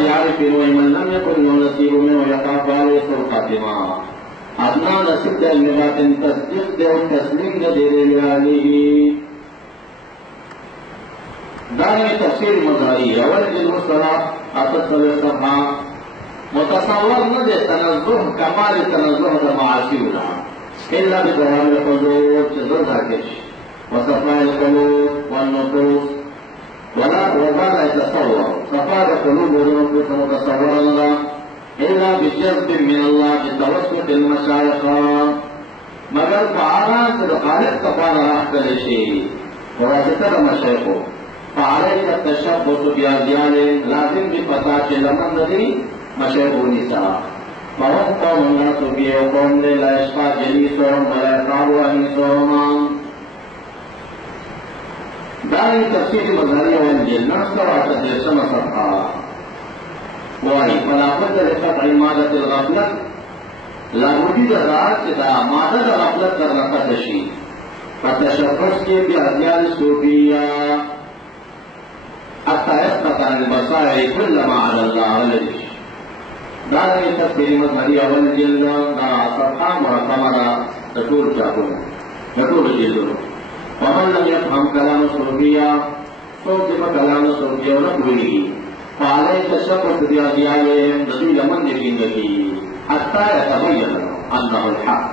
يعرف ومن لم يكن له نصيب منه يخاف عليه سوء الخاتمة. ادنى نصیب د علمات تصدیق د او تسلیم د دې علیه. دانه تفسیر مظهری اول جلد مصطلح اتصل صفحه متصور نه ده تنزه کمال تنزه د معاصی ولا الا بدوام الحضور جذر ذاکش وصفاء القلوب والنفوس ولا يتصور صفاء القلوب والنفوس متصور الله إلا بجذب من الله بتوسط المشايخ مگر فعلا خالق كفار أحسن شيء وواسطة المشايخ فعليك التشبث بأزيال لازم بفتاة لمن ذي مشايخ النساء فهم قوم الناس به وقوم لا يشقى جليسهم ولا يصعب أنيسهم. دار تفسير مظهري والجل نصر تدرسم صفحة وای فلا بد لقطع مادة الغفلة لا وجود ذات دا مادة الغفلة ترلقت شي فتشخص کے بأديان الصوفية حتى يسقط عن البصائر كل ما على الله ولدش. دار تفسير مظهري والجل دا صفحة مرقمة تطول شاكونا تطول جلدنا. ومن لم يفهم كلام الصوفية صوفي كلام الصوفية ونقوله فعليه تشبث بأديانهم ذوي لمن زندگی حتى يتبين أنه الحق.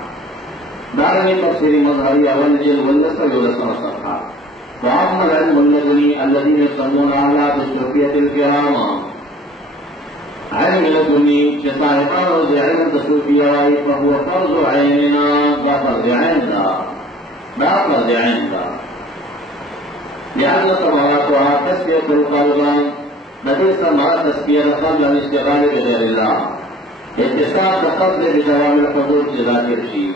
دارني تفسير مظهري أول جلد والنسل والنسل صفحة. وأما العلم اللدني الذين يسمون أهلا بالصوفية الكرام علم لدني كصاحبان علم الصوفية فهو فرض عيننا وفرض عيننا لا فرض عيننا لأن ثمراتها تسقية القلب نبي سمع تسكير قبل الاشتغال بغير الله اتصال قبل بدوام الحضور ذاكر شيء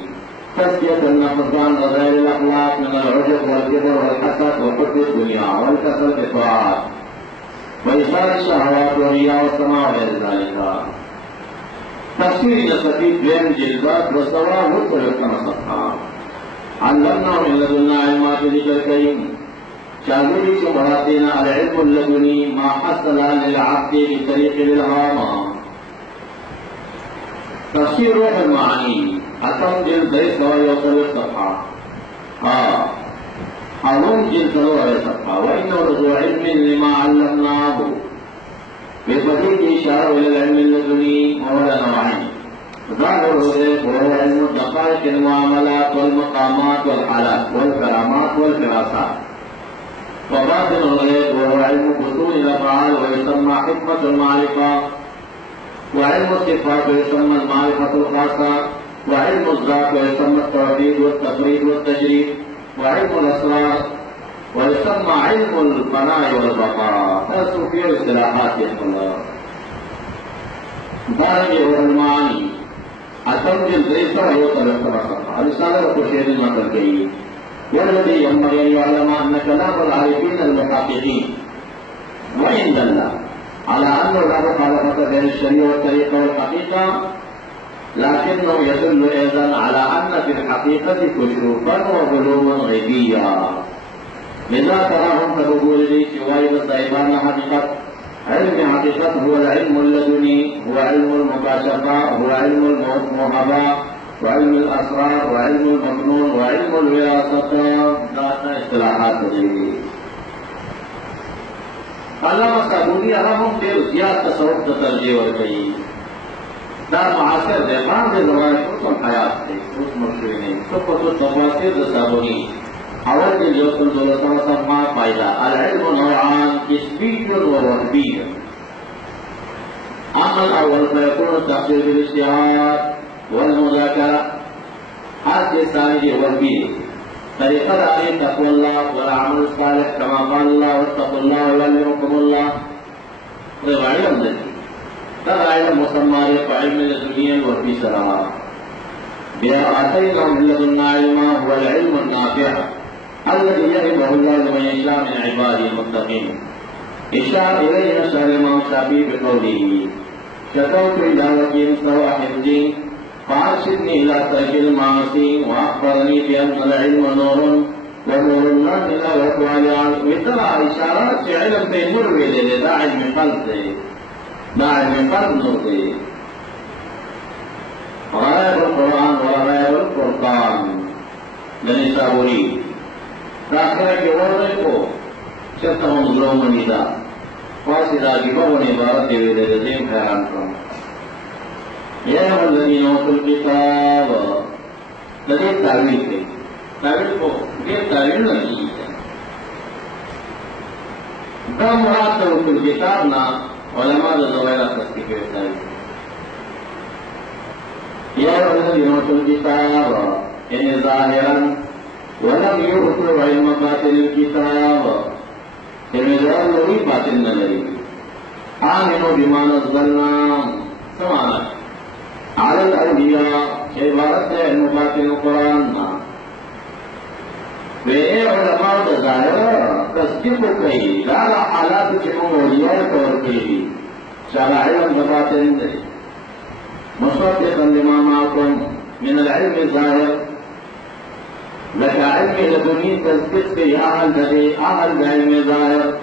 تسكية النفس عن غير الأخلاق من العجب والكبر والحسد وحب الدنيا والكسل في الطاعات وإيصال الشهوات والرياء والسماع وغير ذلك. تفسير نسبي بين جلبات والسواء والطريق صفحة. علمنا من لدنا علمات ذكر الكريم شاغلي شبهاتنا العلم اللدني ما حصل للعبد بطريق الإلهام. تفسير روح المعاني حتم جلد 2 صفحة علوم جلد 2 صفحة. وإنه لذو علم لما علمناه بفضيل إشارة إلى العلم اللدني وهو نوعين ظاهر وهو علم دقائق المعاملات والمقامات والحالات والكرامات والفراسات. وباطن الغيب وهو علم بطون الافعال ويسمى حكمة المعرفة. وعلم الصفات ويسمى المعرفة الخاصة. وعلم الذات ويسمى التوحيد والتفريد والتجريد. وعلم الاسرار ويسمى علم الفناء والبقاء. الصوفية اصطلاحات الله. دارنگی هو المعاني اتم جلد 3 صفحة. رسالة وشير المثل كي والذي ينبغي أن يعلم أن كلام العارفين المحققين وإن دل على أنه لا مخالفة بين الشريعة والطريقة والحقيقة لكنه يدل أيضا على أن في الحقيقة كشوفا وغلوا غيبيا. لذا تراهم كقول لي شوائب صاحبان حقيقة علم حقيقة هو العلم اللدني هو علم المكاشفة هو علم الموهبة وعلم الأسرار وعلم المكنون وعلم الوراثة. ذات اصطلاحات دي علامہ صابونی هم ډېر زیات تصوف ته ترجیح ورکوي. دا معاصر دی باندې زمانه اوس حیات دی اوس مشهور نه څه په تفاصیل د صابونی اول کې یو څل دولتونه صفحه فائدہ العلم نوعان کسبي ووهبي. اما الاول فيكون التحصيل بالاجتهاد والمذاكرة. هذه الثانية وهبي طريقة عليه تقوى الله والعمل الصالح كما قال الله واتقوا الله ويعلمكم الله. غير ذلك ترى علم مسمى علم الدنيا وفي سلامة. بها آتينا من لدنا علما هو العلم النافع الذي يهبه الله لمن يشاء من عباده المتقين. إشار إليه نشر الإمام الشافعي بقوله شكوت إلى وكيل سوى حفظي فأرشدني إلى ترك المعاصي وأخبرني بأن العلم نور ونور الله إلى وقوع العالم. مثل إشارات علم تيمور بيده دا علم قلب دا علم قلب نور دی غائب القرآن وغائب القرآن دنی صابوری تاخرہ کی ورد کو چرتا ہم ظلومنی دا واسی دا کی بغن عبارت دیوی دے دیم خیران کرم یا الذین اوتوا الکتاب دیر تعویل کی تعویل کو دیر تعویل نہیں دا مراد دا اوتوا الکتاب نا علماء دا زوائرہ تصدیق کرتا ہے یا الذین اوتوا الکتاب ان ظاہرا ولم يؤتوا علم باطن الكتاب ظاہر لوی باطن نہ لگی آمنوا بما نزلنا سمانا على الانبیاء عبارت ہے علم باطن قرآن وے علماء دا ظاہر تصدیق کئی لالا حالات چکم اولیاء طور کئی چالا علم باطن دے مصدقا لما معكم من العلم الظاهر لك علم لدني تصديق في أهل علم ظاهر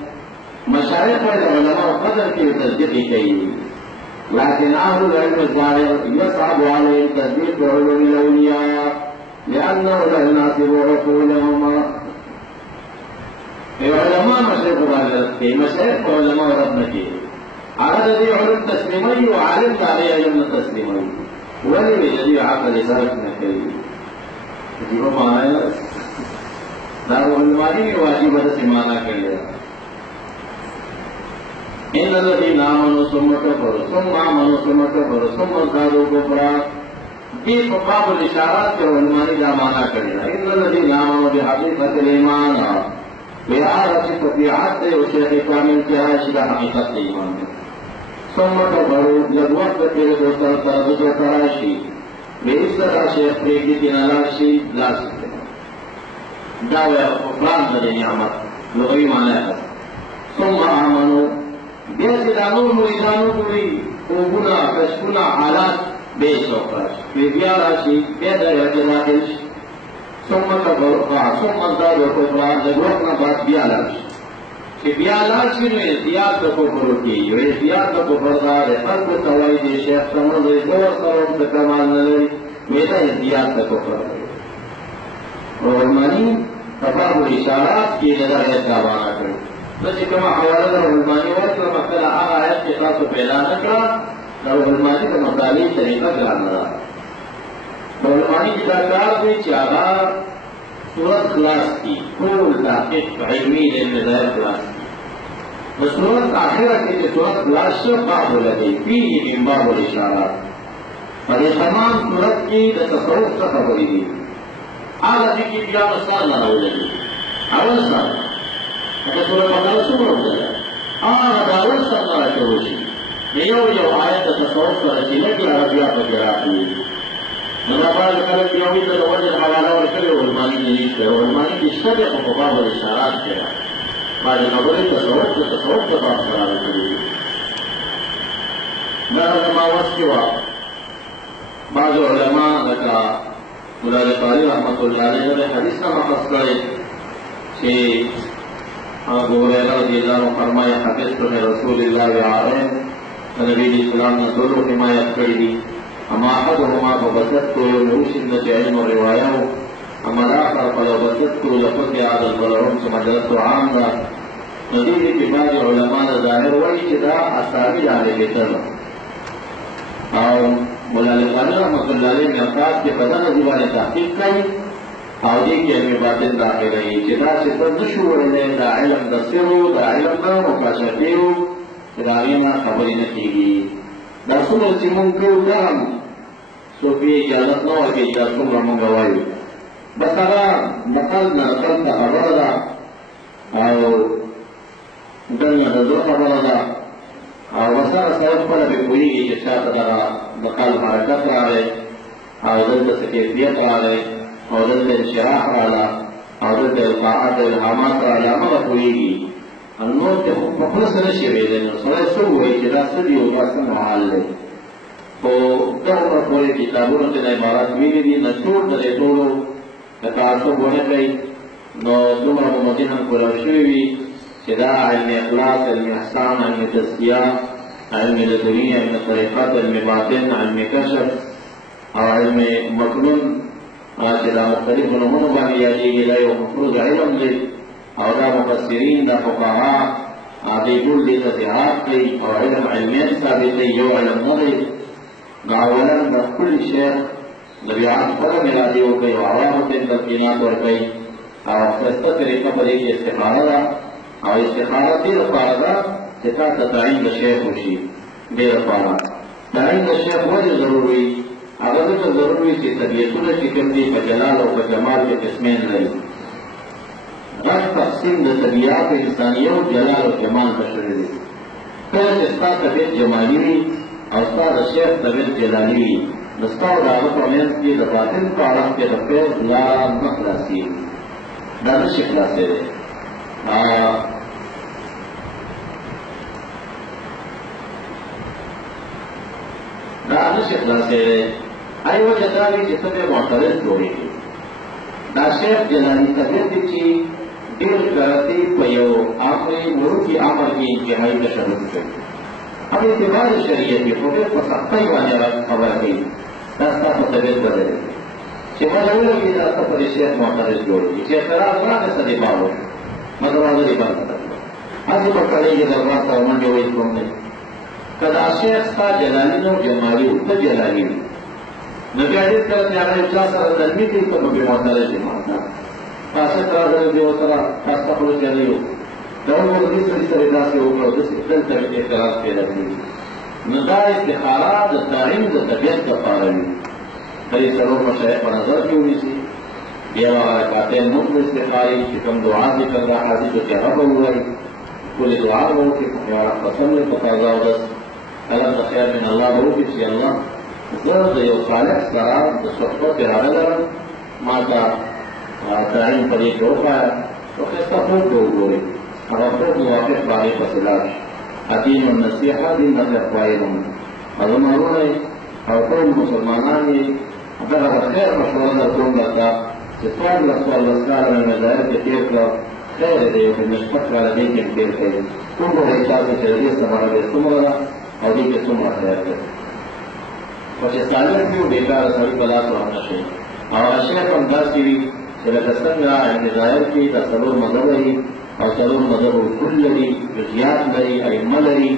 مشايخ العلماء قدر في تصديق كي لكن أهل العلم الظاهر يصعب عليه تصديق علوم الأولياء لأنه لا يناسب عقولهم العلماء مشايخ الرجل مشايخ علماء ربنا على ذي علم تسليمي وعلم عليه علم تسليمي ولي الذي عقل سالكنا كريم جيبا معنى دار علماني واجبة سمانا كريم إن الذين آمنوا ثم كفروا ثم آمنوا ثم كفروا ثم ازدادوا كفرا في باب الإشارات علماني دا معنى كريم إن الذين آمنوا بحقيقة الإيمان بإعارة طبيعة وشيخ كامل كهاشد حقيقة الإيمان ثم كفروا جب وقت تیرے دوستان تردد و تراشی بے اس طرح شیخ پریگی تینا لاشی لا سکتے ہیں دعوی افران دے نعمت لغوی معنی ہے ثم آمنوا بیسی دانون مریدانو کوئی اوگونا کشکونا حالات بے سوکراش بے بیاراشی بے در داخل ثم كفروا ثم ازدادوا كفرا جب وقتنا بعد بیاراشی کہ بیالات کی جو احتیاط کو کفر کی جو احتیاط کو کفر دار ہے ہر کو سوائی دے شیخ سمجھ دے دو سلام سے کمال نہ لے میرا احتیاط کا کفر ہے اور علمانی تباہ و اشارات کی نظر ہے دعوانا کرے بس کما حوالہ در علمانی وقت و مقتل آغا ہے کہ خاص و پیدا نہ کرا در علمانی کا مطالعی طریقہ کران نہ رہا علمانی کی تاکار بھی چاہا سورت خلاص کی کل تحقیق علمی علم ظاہر خلاص کی سورت آخرہ کی سورت خلاص سے باب لگی فيه من باب الاشارات اور یہ تمام سورت کی تصوف سے خبری دی آگا جی کی بیا مسال نہ ہو لگی اول سال اگر سورت مقال سور ہو جائے آگا داول سال نہ رکھے ہوشی یو آیت تصوف سے رسیلہ کی عربیہ پر گراتی منافع لکھر کی امید لوجہ حوالہ ورکر علمانی نلیش ہے علمانی اشتبه خفاف والاشارات ہے بعد نظری تصور کے باب قرار کری علماء وسکوا بعض علماء لکا ملال قاری رحمت اللہ علیہ نے حدیث کا مقصد کرے کہ ابو ہریرہ رضی اللہ عنہ فرمایا حدیث میں رسول اللہ علیہ نبی اسلام نے دونوں حمایت کری اما احدهما فبسطت لوسنة علم الرواية اما الاخر فلو بسطت لفقه على البلعوم ثم جلست عامة نزيد اتفاق علماء ظاهر والابتداء الثابت على بيتر او مولانا قاری رحمۃ اللہ علیہ نے افراد کے بدن زبان تحقیق کی او دی کے علم باطن داخل ہے ابتداء سے بد شعور ہے دا علم دسرو دا علم دا مقاشتیو دا غینا خبری نکیگی دا سمر سیمون کو دام صوفی اجازت نو کہ اجازت سمر منگوائی بسرا مقل نرسل تا خبر دا او دنیا دزر خبر دا او وسر سرف پر بکوئی گی چشات دا مقل حرکت را رہے او دلتا سکیفیت را رہے او دلتا انشراح را رہا او دلتا القاعات الحامات را رہا مگا کوئی گی النور تے مخلص نشی بیدن سوائے سو ہوئی چلا سبی و باسن محال لے تو دور پوری کتابوں تینا عبارت ویلی دی نچور دلے توڑو تعصب ہونے گئی نو دمر مدینہ کو روشوی چدا علم اخلاص علم احسان علم تزکیہ علم لدني، علم طریقات، علم باطن، علم کشف او علم مکنون چې دا مختلف نومونو باندې یادېږي. دا یو مفروض علم دی او دا مفسرین، دا فقها هغوی ټول دې ته اتحاد کوي او علم علمیت ثابتوي، یو علم نه دی. نو اولا د خپل شیخ د بیعت پته میلادي وکړئ او عوامو ته تلقینات ورکوئ او ښایسته طریقه په دې کې استخاره ده او استخاره دې لپاره ده چې تا ته تعین د شیخ وشي. دې لپاره تعین د شیخ ولې ضرور وي؟ هغه ځکه ضرور وي چې طبیعتونه چې کوم دي په جلال او په جمال کې قسمین لري. غټ تقسیم د طبیعت انسانیه او جلال او جمال ته شوی دی. کله چې ستا طبیعت جمالي وي او ستا د شیخ طبیعت جلالي وي، نو ستا او د هغه په منځ کې د باطن په اړخ کې د فیض لاره نه خلاصېږي، دا نشي خلاصېدی. دا نشي خلاصېدی. ای وجه دا وي چې ته بیا معترض جوړېږي. دا شیخ جلالي طبیعت دی چې ډېر کرتي په یو آخري مروکي امر کې انتهایي تشدد کوي. اب اعتبار شریعت خو ډېر په سختۍ باندې خبره کوي. دا ستا په طبیعت بدلوي چې ماته ولګي دا ته پر شیخ معترض جوړېږي چې اعتراض راغی څه دې باور ما دروازه دې بنده کړه. هسې به کړېږي دربار سره منډې وهي کوم دی. که دا شیخ ستا جلالي نه و جمالي و، ته جلالي وي، نو بیا ډېر کله چې هغه یو چا سره نرمي کوي ته نو بې معترض یې ماته فاسق راغلی دی ورسره خاسته خوله چلی و دا وویل دې سړي سره یې داسې وکړه داسې دلته مې اعتراض پیدا کړي. نو دا استخاره د تعین د طبیعت دپاره وي. دې څلور مشایخ په نظر کې ونیسي. بیا هغه رکعتین مطلق استخاري چې کوم دعا ذکر دا حدیثو کې هغه به ووایي، ټولې دعا به وکړي، یو رب قسم دی په تازه اودس علم د خیر من الله به وکړي چې الله زه د یو صالح سره د صحبت اراده لرم، ما ته تعین په دې کې وښایه نو ښایسته خوب به وګورئ. هغه خوب موافق به هغې پسې لاړ شي. حکیم النصیحه دین نصیحت وایلم او زما وروڼه او ټول مسلمانان یې دغه د خیر مشوره درکوم درته چې څوارلس کاله مې مظاهر کې تېر کړه، خیر دی یو پنځه شپږ کاله دې کې تېر کړي. ټول به حساب چې د دې ثمره دې څومره ده او دې کې څومره خیر دی. خو چې صالح وي او بېکاره سړي په لاس ورنه شي. او هغه شیخ هم داسې وي چې لکه څنګه علم ظاهر کې دا څلور مذهبه وي او څلور مذهب اصول لري، جزیات لري، ائمه لري،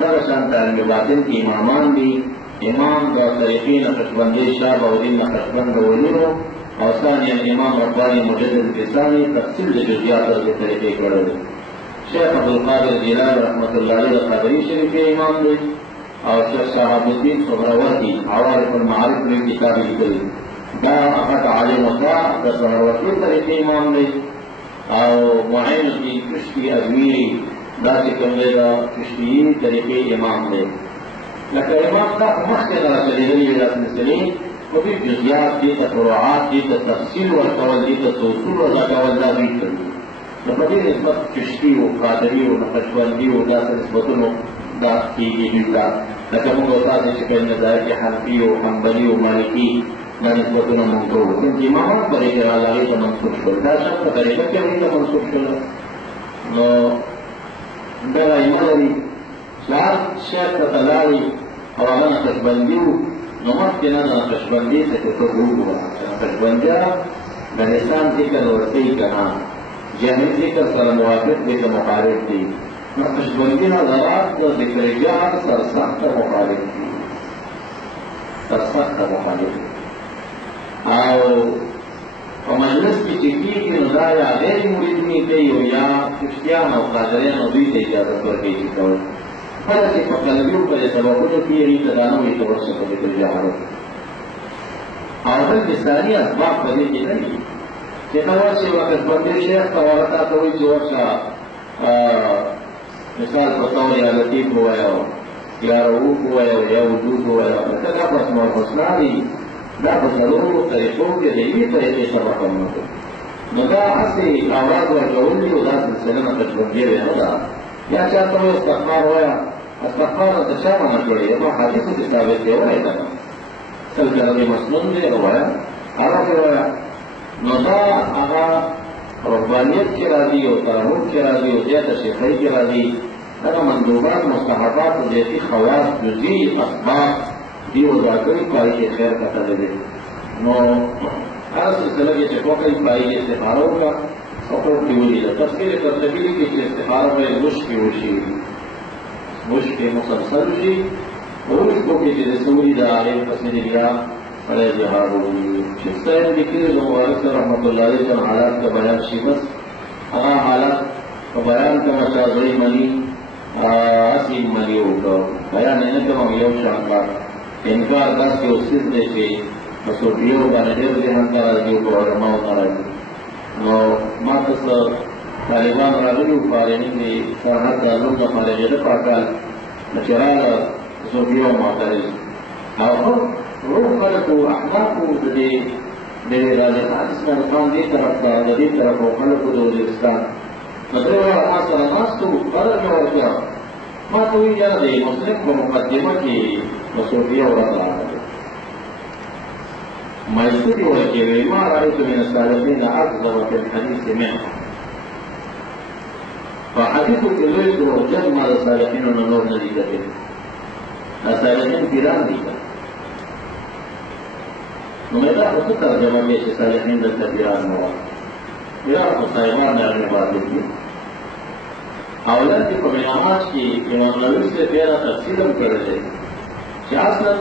دغه شان علم باطن کې امامان دي. امام د طریقې نقشبندي شاه بهالدین نقشبند ولي او ثانیا امام رباني مجدد الفساني تفصیل د جزیاتو د طریقې کړی دی. شیخ عبدالقادر جیلانی رحمت الله علیه د قادري شریف امام دی او شیخ شهاب الدین سهروردي عوارف المعارف لري کتاب لیکلی. دا هغه عالم وتا د سهروردي طریقې امام دی او معین الدین کشتی ازمیری دا چې کوم دی د کشتیي طریقې امام دی. لکه امام دا مخکې نه راچلېدلي وي دا سلسلې، خو دوی جزیات دي ته فروعات دي ته تفصیل ورکول دي ته اصول وضع کول دا دوی کوي. نو په دې نسبت کشتي و قادري و نقشبندي و داسې نسبتونو دا کېږي دوی ته. لکه موږ او تاسې چې په مذاهب کې حنفي و حنبلي و مالکي دا نسبتونه موږ کوو، کوم چې امامان په دې کې راغلل هغې ته منسوب شول. دا شک په طریقه کې هغوی ته منسوب شول. نو دغه ائمه لري سوال شیخ ته لاړې او هغه نقشبندي و، نو مخکې نه د نقشبندي څه چې ته وګوره نقشبندیه د لسان ذکر ورته یې که نه جهمي ذکر سره موافق دی که مخالف دی. نقشبندي نظرات د ذکر جهل سرسخته مخالف دي، سرسخته مخالف دي. او په مجلس کې چې کېږي نو دا یا غیر مریدوني کوي او یا چشتیان او قادریان دوی ته اجازت ورکوي چې کوي. کله چې په قلبي په سببونو کې هغې ته دا نه وایي چې ورشه په ذکر جهالت. او بلکې ثاني اسباب په دې کې نه وي چې ته ورشې نقشبندي شیخ ته هغه تا ته وایي چې ورشه مثال په طور یا لطیف ووایه یا رؤوف ووایه یا وجود ووایه، لکه دا په اسماء الحسنا دي. دا په څلورو طریقو کې د یوې طریقې سبق هم نه کوي. نو دا هسې اوراد ورکول دي او دا سلسله نقشبندي وی نه ده. یا چا ته وایي استغفار وایه، استغفار ته چا منع کړی دی؟ په حدیثو کې ثابت دی، وایه که نه سل کلمې مسنون دی وایه، هغه پرې وایه. نو دا هغه ربانیت کې راځي او ترهب کې راځي او زیاته شیخۍ کې راځي هذا مندوبات مستحبات جیسی خواص جزئی اسباب دی وضع کری پائی کے خیر کا طلبے نو هر سلسلہ کے چکو کئی پائی کے استخاروں کا حقوق کی وجہ ہے تفسیر قرطبی کی استخاروں میں مشق وشی مشق مسلسل وشی روش کو کی رسولی دا علیہ قسم دیا بڑے جہاد ہوئی شیخ صاحب ذکر مبارک رحمۃ اللہ علیہ جن حالات کا بیان شیبس ہاں حالات کا بیان کا مشاغلی منی اسی منی ہوگا بیان ہے کہ ہم یو شاندار انکار دس کے اسس دے کے مسوٹیوں کا نظر ذہن کا راجیوں کو علماء کا راجی ماتس طالبان راجیوں پارینی کی سرحد دازوں کا مارے جد پاکال نچرال مسوٹیوں ماترز اور روح خلقو احماقو دے راجستان اسکان دی طرف دا دی طرف و خلقو دے وزیرستان مطلب وہاں سلاماس تو قرر میں ورکیا ما توی جا دے مسلم کو مقدمہ کی مسوٹیہ ورکا مجدد ورکی ویما رأیت من السالفین اکذب فی الحدیث میں فحدیث کلویت و جمع السالفین و نور ندی کتے السالفین پیران دی کتے میرا خود ترجمہ میں سے صالحین دلتا پیران ہوا میرا خود صاحبان نے اپنے بات دیکھی اولاد کی پرنامات کی امام نووی سے پیرا تفصیلم کر رہے کہ اصلا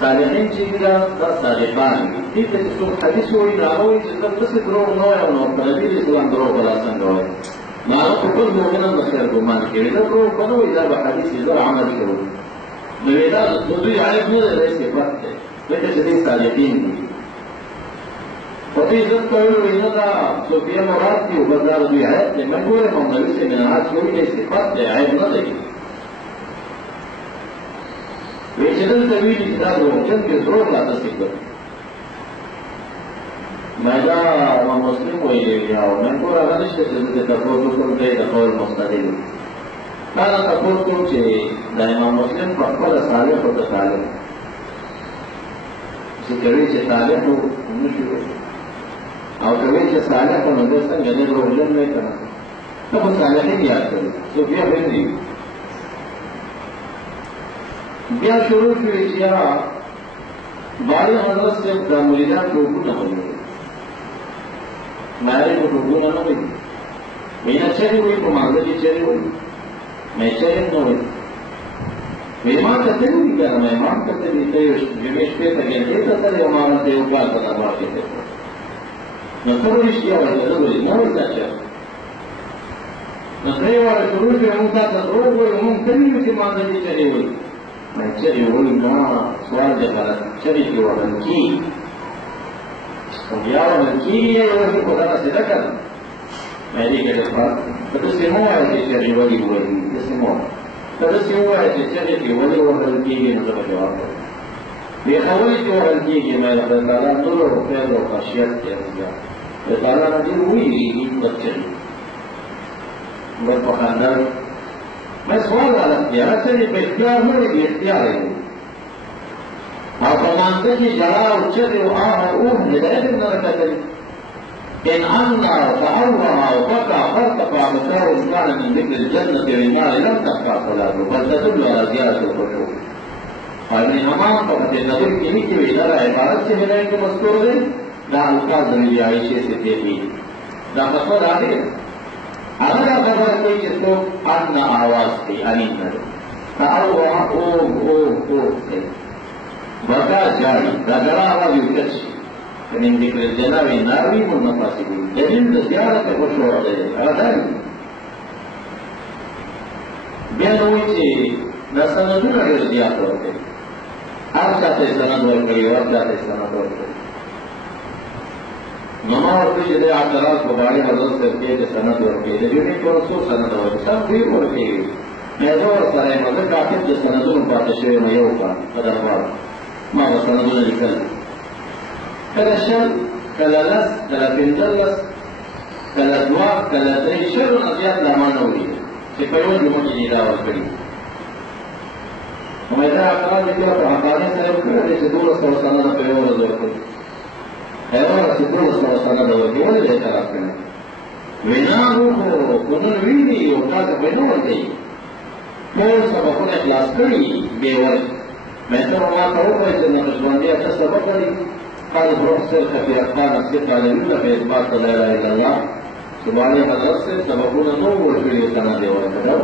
صالحین چیزا در صالحان ٹھیک ہے جس کو حدیث ہوئی نہ ہوئی جس کا کسی دروغ نہ ہے انہوں نبی اسلام دروغ بلا سنگ ہوئے مانا تو کل مومنہ بخیر گمان کے لئے دروغ بنو اذا بحدیث اذا عمل کرو نویدہ دوی عالم نہیں رہے سے فرق ہے لیکن جدید صالحین دی وفي ذلك يقولوا إننا سوفيا مراتي وبدار دوی عیب نے میں گورے ممنوی سے منعات کوئی کے صفات دے عیب نہ دے ویچدل طویل اجداد روحجن کے ضرور لا تصفر مہدا و مسلم ہوئی لے لیا میں گورا غنش کے سلطے تفوتو کل دے دخول مستدل کانا تفوتو چھے دائما مسلم فقبل صالح و تصالح کوي چې صالح وو نشو او کوي چې صالح په نو دسته غني روزن نه کړه نو صالحین یاد کړو سو بیا باندې بیا شروع کړی چې بارے حضرت سے د مریدان ټوکو نه وایي ماره ټوکو نه وایي مینا چې وایي په مانځ کې چې وایي مې چې نه وایي مهمان کہتے ہیں کیا مہمان کہتے ہیں جمیش پہ تگین یہ کہتا ہے ہمارا دیو پال کرنا باقی ہے نصر رشتیا ہوئی ضروری نہ ہوتا چاہتا نصرے والے شروع سے ہوتا تھا روگ ہوئی ہم کبھی بھی ماندنی چلی ہوئی میں چلی ہوئی ماں سوال جب چلی کی وغن کی یا وغن کی ہے وغن کو دانا سے رکھا میری کہتے پاس تو سمو ہے کہ چلی ہوئی ہوئی سمو ترسی ہوا ہے کہ چلے کہ ولی وحل کی گئی نظر جواب ہے بے خولی کی وحل کی گئی میں رب تعالیٰ طلع و قید و خاشیت کے رجا بے تعالیٰ نجل ہوئی گئی تب چلی بس پخاندر میں سوال والا کیا ایسے نہیں پہ اختیار ہوئی بھی اختیار ہے اور فرمانتے کی جڑا و چلے و آہ اوہ ہدایت نہ رکھا کری إن أمنع فأوها وبكى فارتفع مسار كان من ذكر الجنة والنار لم تخفى صلاته بل تدل على زيادة الخشوع. وابن حمام فقط النظر كمي کی ادارہ عبارت سے ملائیں کے مذکور ہے دا الفاظ ذریعی عائشہ سے دیکھی دا مقصد آگے اگر خبر کوئی جس کو ان آواز تھی انین نہ فأوها اوه بکا جاری دا جرا آواز یوکچ من ذکر الجناب ناوی منفاسبی دلیل زیارت خشوع دے اغداری بیانوی چی دا سندون اگر زیاد ورکے ہر چاہتے سند ورکے اور چاہتے سند ورکے نما ورکے جدے آتراز کو باری حضرت کرتے کہ سند ورکے لیکن کو رسول سند ورکے سب بھی ورکے میزور سرائے مدر کاتب جس سندون پاتشوی میو کا قدر بار ما و سندون لکل کله شل کله لس کله پنځلس کله دوه کله درې شلو نه زیات لامانه وړي چې په یو جمعه کې دا ورکړي نو دا کار دې په حقانه سره وکړي چې 1200 سنه په یو ورځ ورکړي هغه چې 1200 سنه ورکړي ولې دا کار کړی ویناغو خو کنون ویدی او تاسو په نو ورځي ټول سبقونه خلاص کړي به وای مې ته ما ته وایي چې نو ځواني تاسو سبق کړی قال البروفيسور خفي أرقام الثقة لله في إثبات لا إله إلا الله سبحانه مدرسة سبقونا نور في السنة وكذا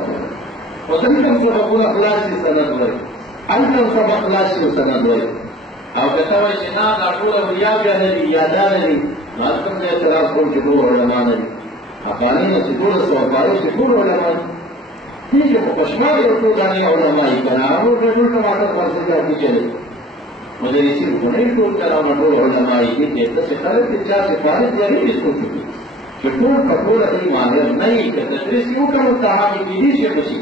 وتلكم سبقونا خلاصي سنة وي أنتم سبق خلاصي سنة وي أو كتوى شنا نقول ولياب يا نبي يا دانبي ما أنتم اعتراف كل جبور علماء نبي أقالينا سكول السوقاري سكول علماء تيجي مقشمار يقول عني علماء كنا أمور رجل كما تقول سجاة چلے مدرسین کو نہیں ٹول کرا مٹول علمائی کی کہتا سے خلق کے چاہ سفارت یا نہیں اس کو چکی کہ ٹول پٹول اپنی ماہر نہیں کہ تدریس کیوں کا متحامی کی دی سے بچی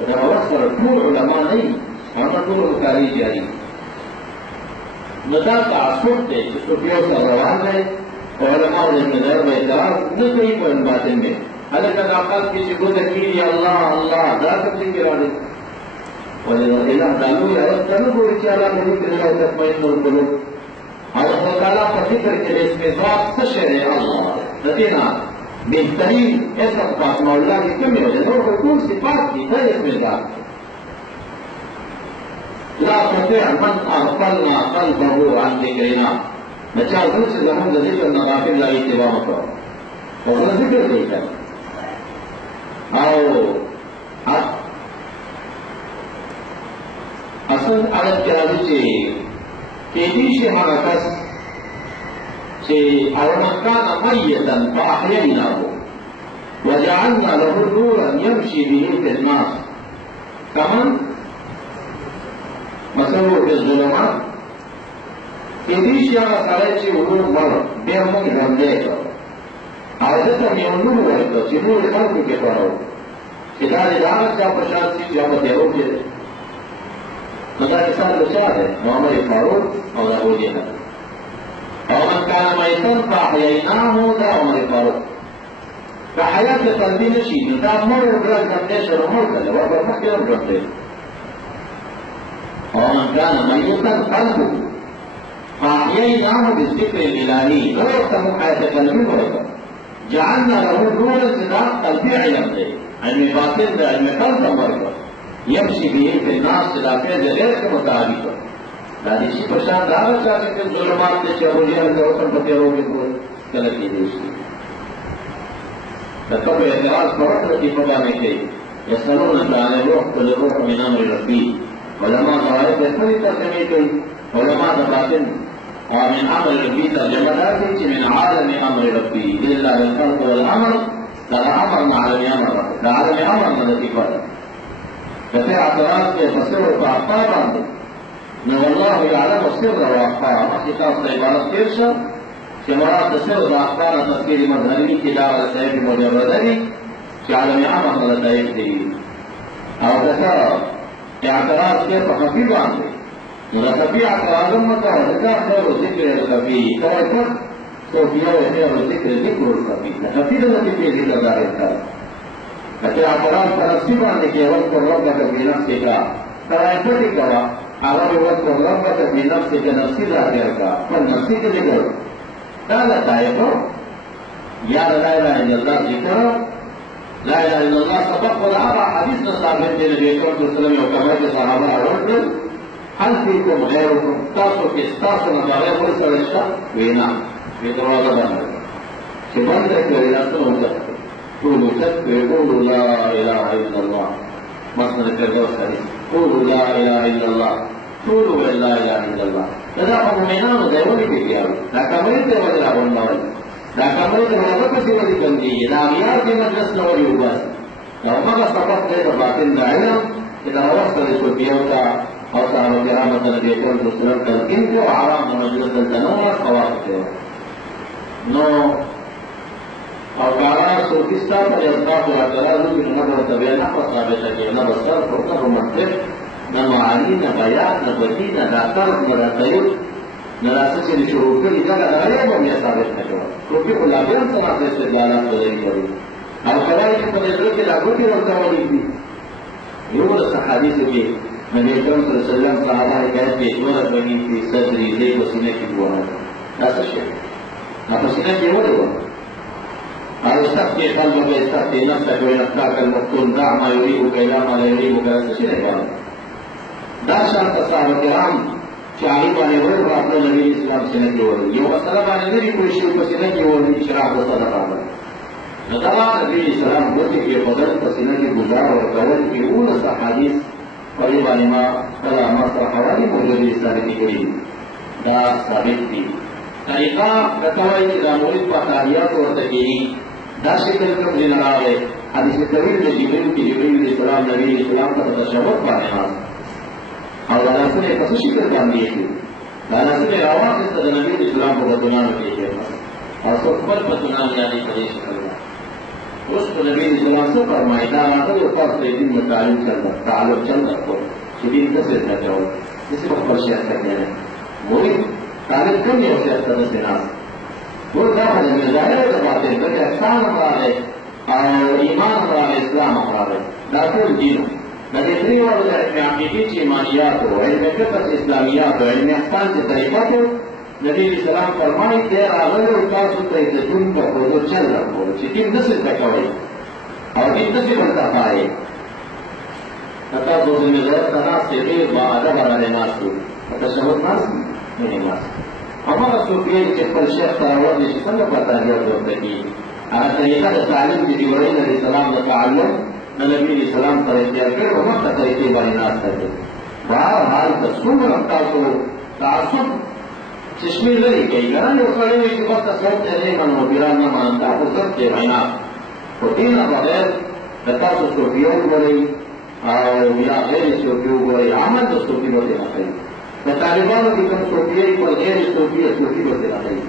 اگر وقت پر ٹول علماء نہیں اور مٹول مکاری جاری ندا تعصب دے جس کو پیو سا روان ہے علماء ابن ذر و اعتراف نہ کہیں کو ان باتیں میں حلقہ داخل کسی کو ذکیر یا اللہ اللہ دا سب سے کرا دے ولله قالوا لا يستنبوا رجالا بذكر الله تطمئن القلوب الله تعالى فذكر کے اسم ذات تشہر اللہ نتینا بہترین اسم پاک مولا کی کمی ہو جائے اور کل صفات کی ہے اسم ذات لا تطيع من اغفلنا قلبه عن ذكرنا بچا حضور سے زمان ذکر نغافل لا اتباع کرو اور ذکر دیکھا او اصل عدد کے راضی سے تیدی سے حرکت سے اومکان میتا فاحییناه وجعلنا له نورا يمشي به في الناس كمن مثلا في الظلمات تیدی سے سڑے سے ورور مر بیرمون غندے کر عادتا میں نور ورکا سے نور خلق کے پڑھو ادارے دارت کا پشاد سے جامع دیرو کے مدار کسان بچا ہے محمد فاروق اور ابو جہل اور من كان ميتا فاحييناه دا عمر فاروق فحياة قلبي نشيد دا مر وقرأ جمعيش رمور كلا وابر مخير جمعيش ومن كان ميتا قلبه فاحييناه بالذكر الإلهي غير حياة قلبي ورقا جعلنا له نور صداق قلبي علم دے علم باطن دے علم قلب ورقا يمشي به في الناس صداقه غير کے مطابق دادیشی پرشان دعوت چاہتے کہ ظلمات نے چاہولیہ اللہ وطن پتیروں کے دور غلطی دیشی لکب اعتراض پرت رکی پبانے کے یسنون تعالی روح کل روح من امر ربی علماء ضوائد اثنی ترجمے کی علماء دباتن ومن امر ربی ترجمہ داتی چی من عالم امر ربی للہ بالخلق والامر لذا امرنا عالم امر دا عالم امر مدتی پر کہتے اعتراض کے فصل و اخبار باندے نو والله يعلم السر واخفى كتاب عبارت كيرشا كمرات السر واخفى تفسير مذهبي كتاب السيد مجردني كعلم عام ملتايك دي او كذا اعتراض كيف خفي عنده مرتبي اعتراض متى وذكر خير ذكر الخفي كيف صوفيا وخير ذكر ذكر الخفي خفي التي في ذكر ذلك كتاب اعتراض تنسيب عنك واذكر ربك بنفسك فرايتك اگر وقت ربك بنفسك نفسي ذاكرك فالنفسي ذكر قال دائما يا لا اله الا الله ذكر لا اله الا الله سبق ولا ارى حديث ثابت النبي صلى الله عليه وسلم وكما الصحابه اردن هل فيكم غيركم تاسو كستاسو نبغي ورسل الشر وينا في دروازه بند شبان ذكر رسول قولوا قولوا لا اله الا الله مصدر الفردوس قولوا لا اله الا الله قولوا لا اله الا الله لذا فمؤمنان دائما يقولون لا كمرت وجرا والله لا كمرت ولا كسي ولي كندي لا ميار في مجلس نوري وبس لو ما استفدت ده باطن داعيه اذا وصل لسوبيوتا او صار كرامه النبي صلى الله عليه وسلم انت حرام مجلس التنوع خواص نو اور کارا سوفستا پر اصحاب الاعتراض کی نمبر تبیانہ پر ثابت ہے کہ نہ بسر فوقر منطق نہ معانی نہ بیان نہ بدی نہ داخل نہ تیور نہ راستہ سے شروع کر ادھر لگایا وہ یہ ثابت ہے کیونکہ علماء سماج سے دلالت ہو رہی ہے اور قواعد کی تدبیر کے لاگو کی رکھتا والی تھی یہ وہ حدیث ہے نبی کریم صلی اللہ علیہ وسلم صحابہ کہتے ہیں جو بنی تھی صدری ذی وسینے کی دعا ہے ایسا ہے نہ پسینے کی وہ او استفتي قلبك استفتي نفسك وينفعك المفتون دع ما يريبك الى ما لا يريبك لا تشير الى دا شرط صاحب کرام چاہی بانے ور اپنے نبی اسلام سے نہ کیول یہ مسئلہ بانے نہیں کوئی شی پسینہ کی وہ شراب و صدقہ نظام نبی اسلام کو کہ بدل پسینہ کی گزار اور قول کی اول حدیث اور یہ بانے ما کلام حوالی موجود اسلام کی کڑی دا ثابت تھی طریقہ بتاوی کہ مولد پتاریات اور تکیری دا شکل کا جنرا ہے حدیث طویل میں جبریل اسلام نبی اسلام کا تشبہ بانے اور لازم ہے پس شکر کام دیے تھے لازم ہے آواز اس طرح نبی اسلام کو بدنام کے لیے اور سب پر بدنام جانے کے لیے شکر اس کو نبی اسلام سے فرمائے دانا تو فرض دین میں تعلق چل رہا ہو شدید کیسے تھا جاؤ اس کو پر شیئر کرنے ہیں وہی تعلق کم نہیں ہو سکتا سے ناس وہ داخل میں ظاہر باتیں کہ احسان ہمارا ہے اور ایمان ہمارا اسلام ہمارا ہے داخل دین نجدری اور عقیدی کی ایمانیات ہو علم فقہ اسلامیات ہو علم احسان کے طریقہ کو نبی السلام فرمائی کہ اگر الفاظ تجن کو ہو چل رہا ہو چکن نسل تک ہوئی اور ان نسل بنتا پائے حتیٰ دو ذمہ دار تناس سے غیر باعدہ برانے ناس کو تشہد ناس نہیں ناس ہمارا سوپیر چپل شیخ تراور نے سنگ پتا دیا تو تکی اگر طریقہ تعلیم کی دیوری نبی السلام کا تعلم نبی السلام پر اختیار کر اور وقت طریقے والی ناس کرتے بہرحال تصور رکھتا تو تعصب چشمی لڑی گئی گران جو کھڑے ہوئے کہ وقت سوچ چلنے کا نوبیران نہ مانتا وہ سب کے بھائینا ہوتی نہ بغیر لتا سے سوپیوں بڑی اور یا غیر سوپیوں بڑی آمد تو سوپی بڑھتے نہ کہیں طالبانوں کی کم سوپیئی پر غیر سوپی بڑھتے نہ کہیں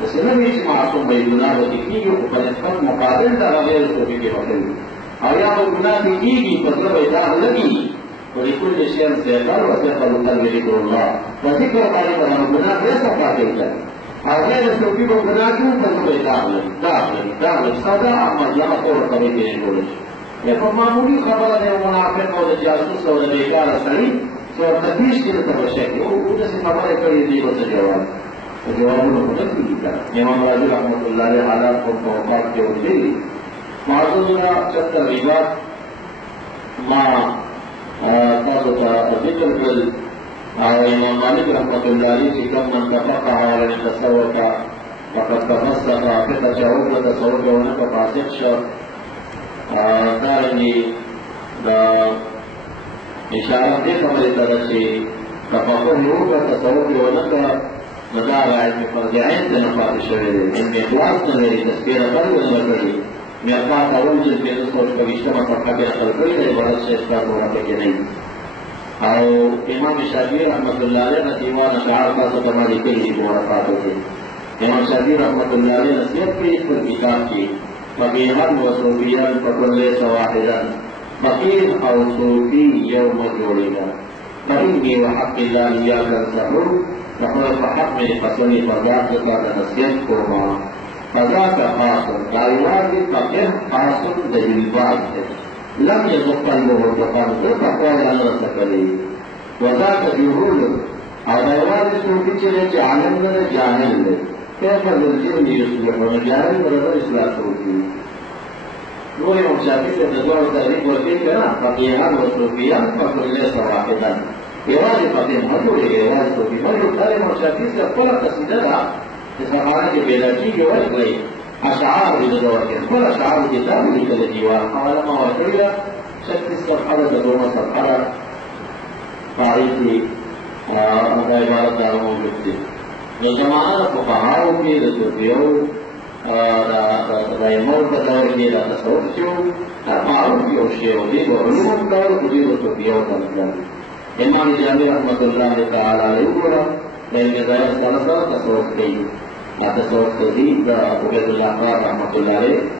جیسے نبی سے معصوم بھائی گناہ ہوتی کی جو بنسبت مقابل تھا غیر سوپی کے وقت اور یا وہ گناہ کی گی مطلب ادار لگی ولكل شيء سيقر وسيقر ذكر الله وذكر الله من الغناء ليس فاضلا او غير التوفيق الغناء كون داخل صدا احمد لما قول طريقه يقول يقول معمولي خبر ہے منافق اور جاسوس اور بیکار سڑی تو تدبیر کے تبشر وہ جیسے خبر کری دی وہ جواب نہ ہوتا ہے امام راضی رحمۃ اللہ علیہ حالات کو توقعات کے ہوتے معذورنا چتر روایت ما ذكر الإمام مالك رحمة الله عليه كم من تفقه ولم يتصوف وقد تفسق في تشعب وتصوف ونفق فاسق شر دارني إشارة دي خبر التدشي تفقه نوك وتصوف ونفق مدار علم فرد عين تنفع الشرير علم إخلاص نظري تسكير قلب ونفقه میرفات اول جس کے سوچ کا اجتماع صفحہ کے اثر کوئی نہیں بہت سے اشکار ہو رہا کہ نہیں اور امام شافعی رحمۃ اللہ علیہ نے دیوان اشعار کا سبنا لکھی ہی مورخات ہوتے امام شافعی رحمۃ اللہ علیہ نصیحت کی اس پر کتاب کی فقیہن و صوفیان فکل سواحدن فقیہ اور صوفی یوم جوڑے گا فإنی وحق اللہ لیا کر سہر نحن فحق میں فصلی فضات کا نصیحت فرما فذاك خاص دائرات فقه خاص دليلات لم يذق قلبه التقان فقال على سكلي وذاك جهول دائرات سوفي چلے عالم نے جاہل ہے كيف الجن يصلح وجاهل ولا اصلاح صوفي وہ امام شافعی سے نظر تحریک ورکی کرنا فقیہان و صوفیان فقل ليس واحدا یواز فقیہ مدو لے یواز صوفی مدو سارے امام شافعی سے اپنا قصیدہ تھا اس زمانے کے بیداچی کے وقت گئی اشعار بھی دور کے کل اشعار کتاب لکھ دیوان علماء وکیلا 36 صفحہ دوما صفحہ تاریخی عبارت دار موجود تھی جو زمانہ فقہاؤ کی رسوفیوں رائمور کا دور کی تصوف کیوں معروف کی اشیاء ہوتی وہ علوم دور خودی رسوفیوں کا مطلب امام جامی رحمۃ اللہ تعالی علیہ لأن ذلك تصوف كي تصوف تزيد عبد الله رحمة الله عليه